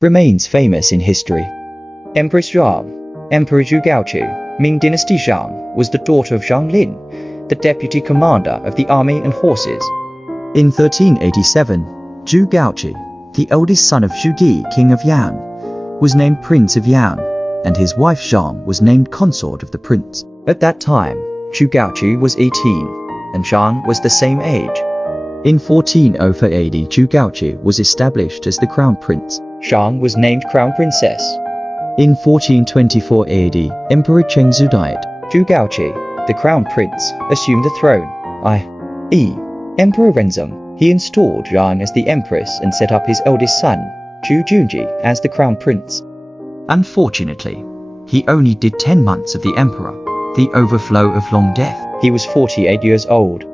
remains famous in history. Empress Zhang, Emperor Zhu Gaochi, Ming Dynasty Zhang, was the daughter of Zhang Lin, the deputy commander of the army and horses. In 1387, Zhu Gaochi, the eldest son of Zhu Di, king of Yan, was named Prince of Yan, and his wife Zhang was named consort of the prince. At that time, Zhu Gaochi was 18, and Zhang was the same age. In 1404 AD, Zhu Gaochi was established as the crown prince. Zhang was named crown princess. In 1424 AD, Emperor Chengzu died. Zhu Gaochi, the crown prince, assumed the throne, i.e., Emperor Renzong. He installed Zhang as the empress and set up his eldest son, Zhu Junji, as the crown prince. Unfortunately, he only did 10 months of the emperor, the overflow of long death. He was 48 years old.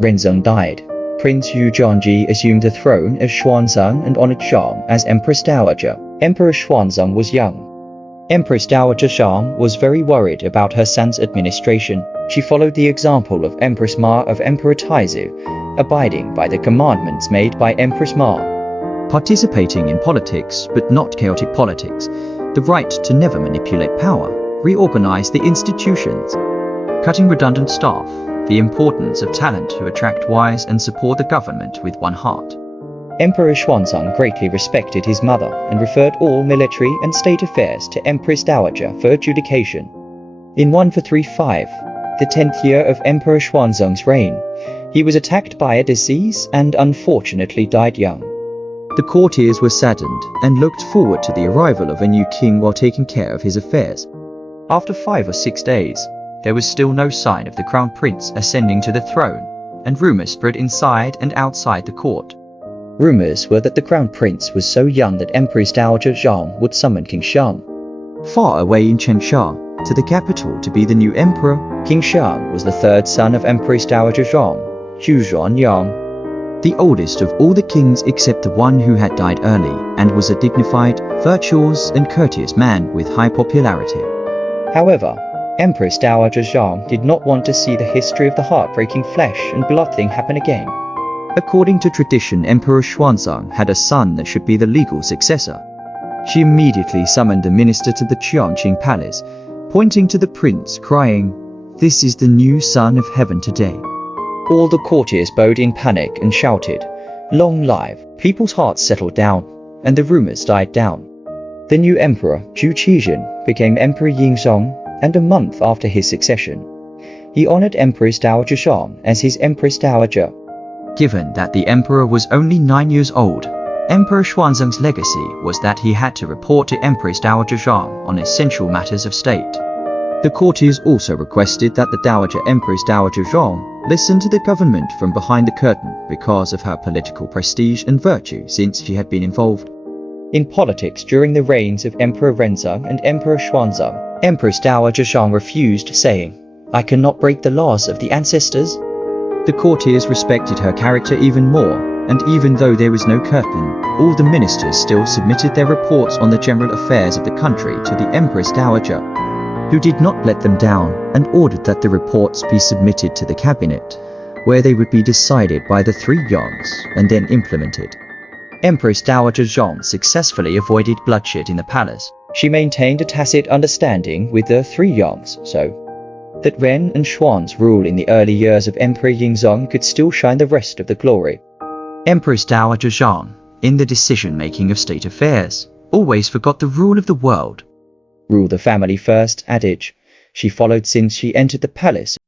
Renzong died. Prince Yu Zhongji assumed the throne as Xuanzang and honored Zhang as Empress Dowager. Emperor Xuanzang was young. Empress Dowager Zhang was very worried about her son's administration. She followed the example of Empress Ma of Emperor Taizu, abiding by the commandments made by Empress Ma. Participating in politics, but not chaotic politics, the right to never manipulate power, reorganize the institutions, cutting redundant staff, the importance of talent to attract wise and support the government with one heart. Emperor Xuanzang greatly respected his mother and referred all military and state affairs to Empress Dowager for adjudication. In 1435, the 10th year of Emperor Xuanzang's reign, he was attacked by a disease and unfortunately died young. The courtiers were saddened and looked forward to the arrival of a new king while taking care of his affairs. After 5 or 6 days, there was still no sign of the crown prince ascending to the throne, and rumors spread inside and outside the court. Rumors were that the crown prince was so young that Empress Dowager Zhang would summon King Shang, far away in Changsha, to the capital to be the new emperor. King Shang was the third son of Empress Dowager Zhang, Zhu Xuanyang, the oldest of all the kings except the one who had died early, and was a dignified, virtuous and courteous man with high popularity. However, Empress Dowager Zhang did not want to see the history of the heartbreaking flesh and blood thing happen again. According to tradition, Emperor Xuanzang had a son that should be the legal successor. She immediately summoned a minister to the Qiangqing palace, pointing to the prince, crying, "This is the new son of heaven today." All the courtiers bowed in panic and shouted, "Long live!" People's hearts settled down, and the rumors died down. The new emperor, Zhu Qizhen, became Emperor Yingzong, and a month after his succession, he honored Empress Dowager Zhang as his Empress Dowager. Given that the emperor was only 9 years old, Emperor Xuanzang's legacy was that he had to report to Empress Dowager Zhang on essential matters of state. The courtiers also requested that the Dowager Empress Dowager Zhang listen to the government from behind the curtain because of her political prestige and virtue, since she had been involved in politics during the reigns of Emperor Renzong and Emperor Xuanzang. Empress Dowager Zhang refused, saying, "I cannot break the laws of the ancestors." The courtiers respected her character even more, and even though there was no curtain, all the ministers still submitted their reports on the general affairs of the country to the Empress Dowager, who did not let them down and ordered that the reports be submitted to the cabinet, where they would be decided by the 3 Yangs and then implemented. Empress Dowager Zhang successfully avoided bloodshed in the palace. She maintained a tacit understanding with the 3 Yangs so that Ren and Xuan's rule in the early years of Emperor Yingzong could still shine the rest of the glory. Empress Dowager Zhang, in the decision-making of state affairs, always forgot the rule of the world. Rule the family first adage she followed since she entered the palace.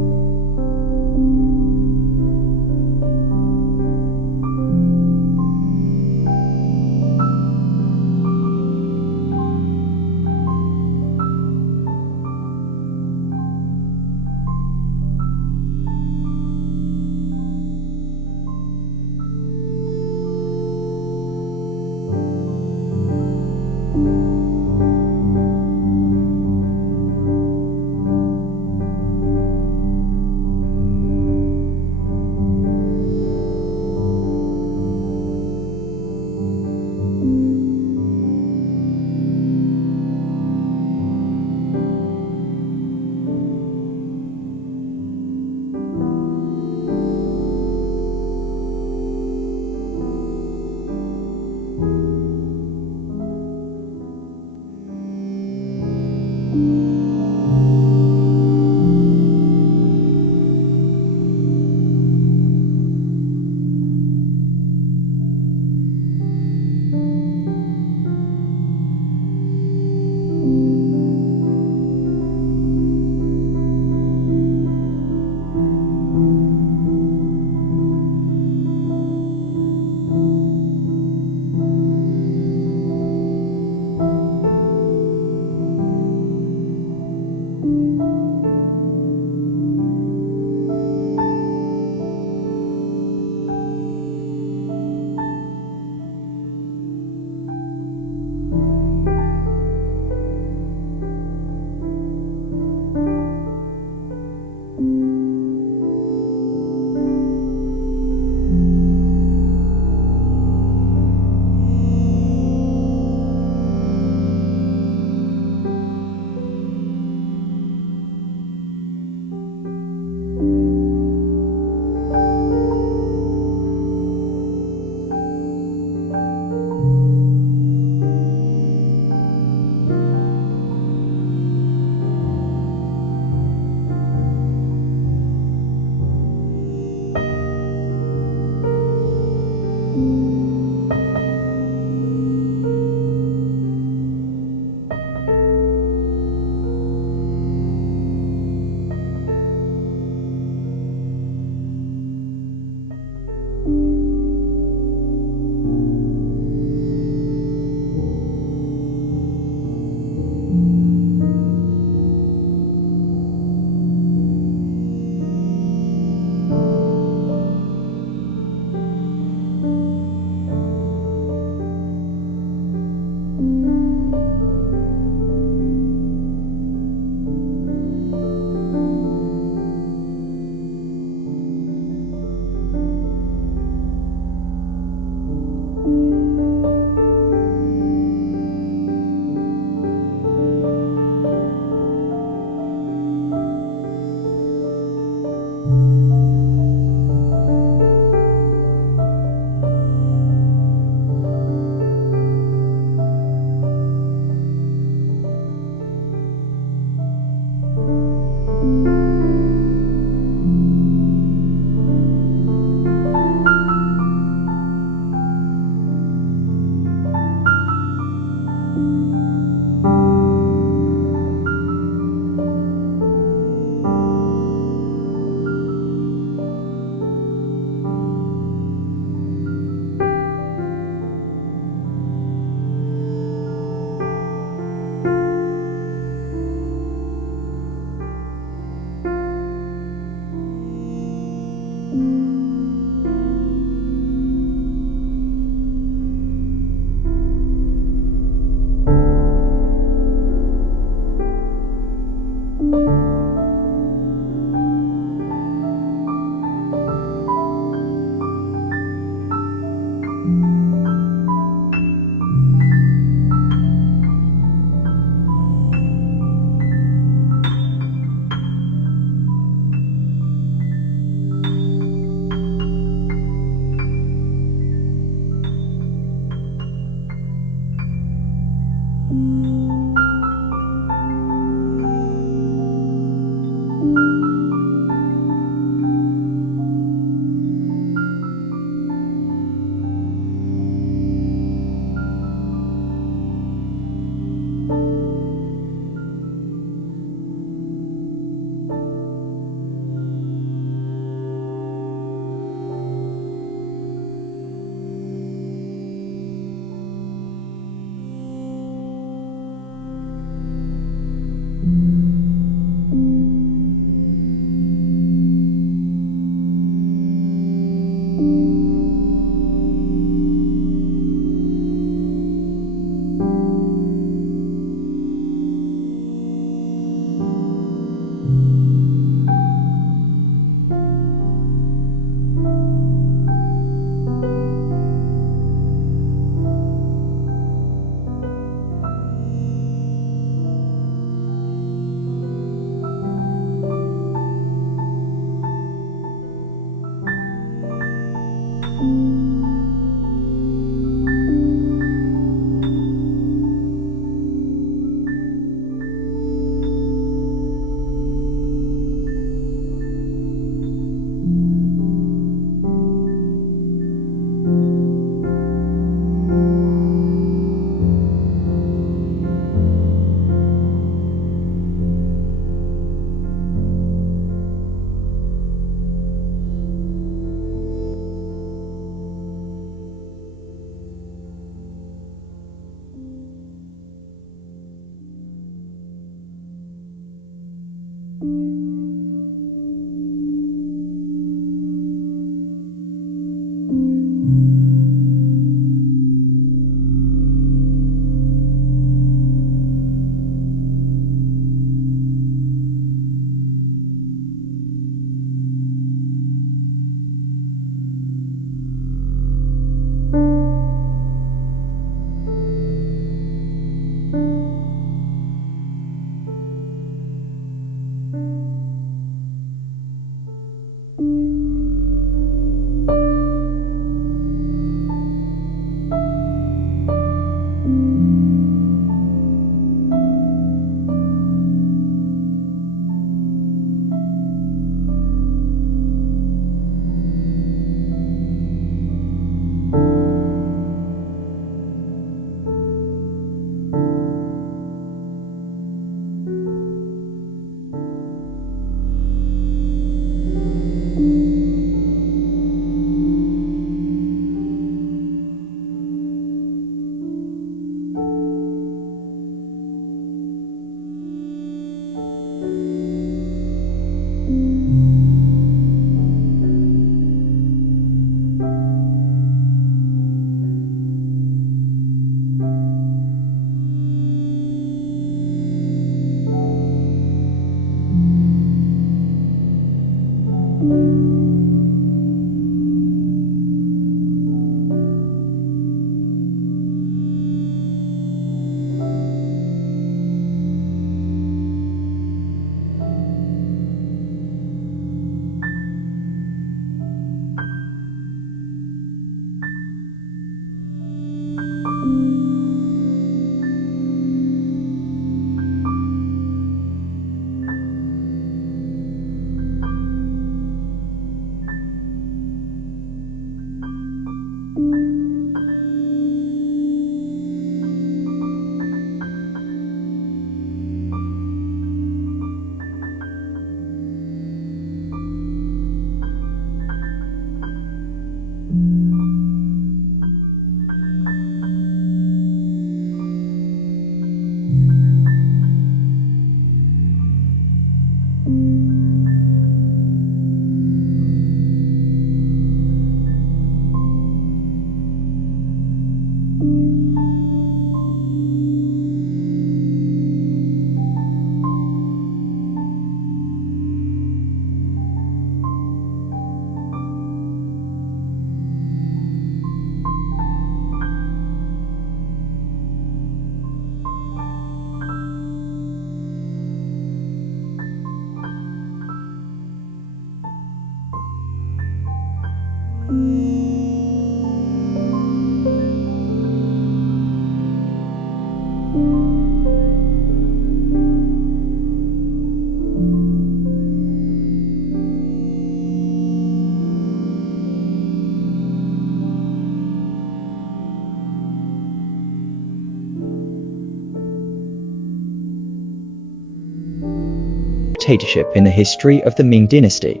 dictatorship in the history of the Ming Dynasty,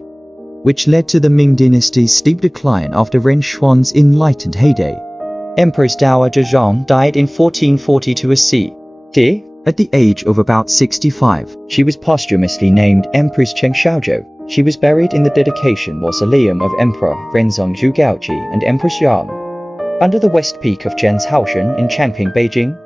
which led to the Ming Dynasty's steep decline after Ren Xuan's enlightened heyday. Empress Dowager Zhang died in 1442 CE. At the age of about 65, she was posthumously named Empress Cheng Xiaozhou. She was buried in the dedication mausoleum of Emperor Renzong Zhu Gaochi and Empress Yang, under the west peak of Chen's Haoshan in Changping, Beijing.